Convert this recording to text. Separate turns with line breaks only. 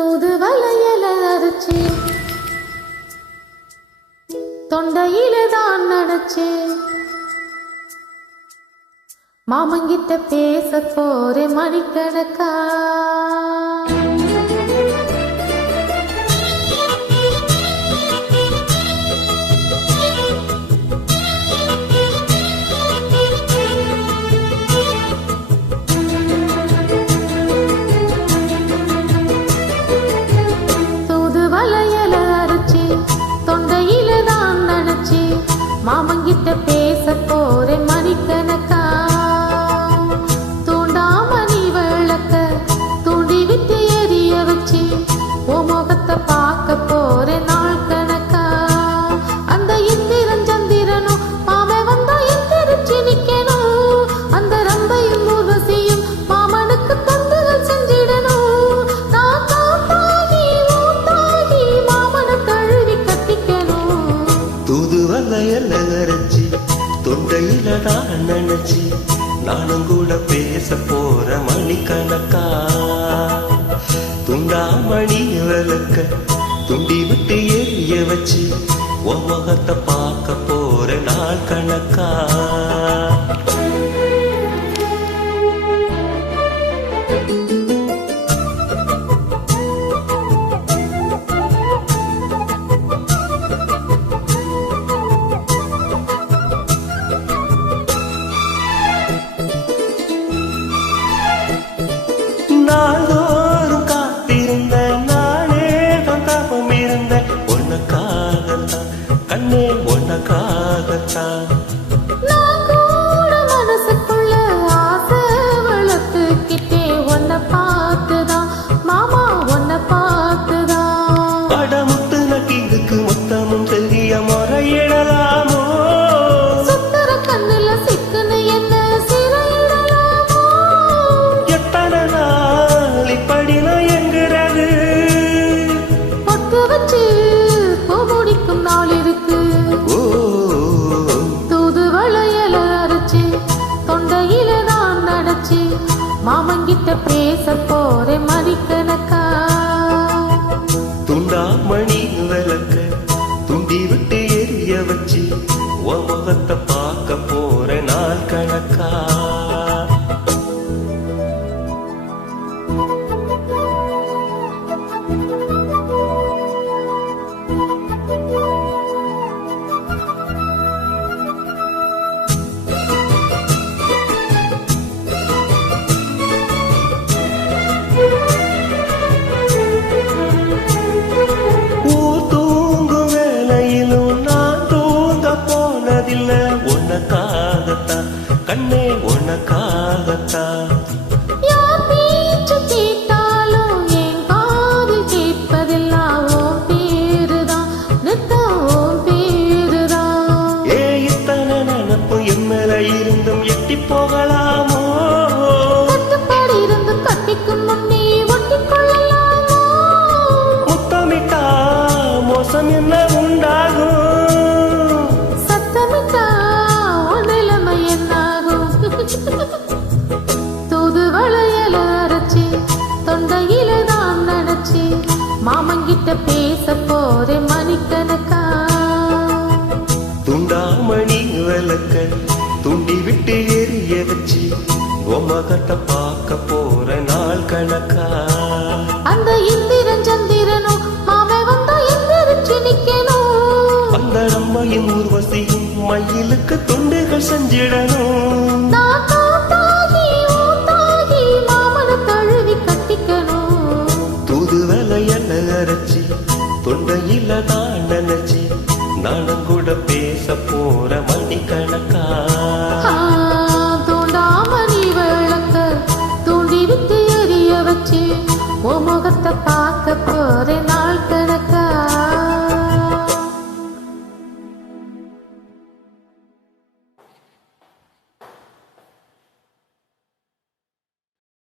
தூது வலையல அரைச்சு. தொண்டையில தான் நடச்சு மாமங்கிட்ட பேச போறே மணிக்கணக்கா. மாமங்கிட்ட பேச போறே மணிக்கணக்கா. தூண்டாமணி விளக்க தூண்டி விட்டு எரிய வச்சு உன் முகத்தை பார்க்க போறேன் நாள் கணக்கா. அந்த இந்திரன் சந்திரனும் மாமே வந்தா எந்திரிச்சு நிக்கணும். அந்த ரம்பையும் ஊர்வசியும் மாமனுக்கு தொண்டுகள் செஞ்சிடணும். நான் தாத்தாகி ஊத்தாகி மாமனை தழுவி கட்டிக்கணும்.
தூது வலையல்ல தொண்டையில தான் நினைச்சி நானும் கூட பேச போற மணிக்கணக்கா? துண்டா மணி விளக்க துண்டி விட்டு எரிய வச்சு உன் முகத்தை பார்க்க போற நாள் கணக்கா? நாள்தோறும் காத்திருந்த நானே தான் தாபம் இருந்த உனக்காகத்தான் கண்ணே உனக்காகத்தான்
மாமங்கிட்ட பேச போறேன் துண்டா
துண்டாமணி விளக்க துண்டி விட்டு எரிய வச்சு உன் பார்க்க போ உமகத்தை பார்க்க போற நாள் கணக்கா?
அந்த இந்திரன் சந்திரனும் மாமே வந்தா எந்திரிச்சு நிக்கணும்
அந்த நம்மையும் ஊர்வசியும் மயிலுக்கு தொண்டுகள் செஞ்சிடணும்.
நான்
தொண்டையில தான் நினைச்சி நானும் கூட பேச போற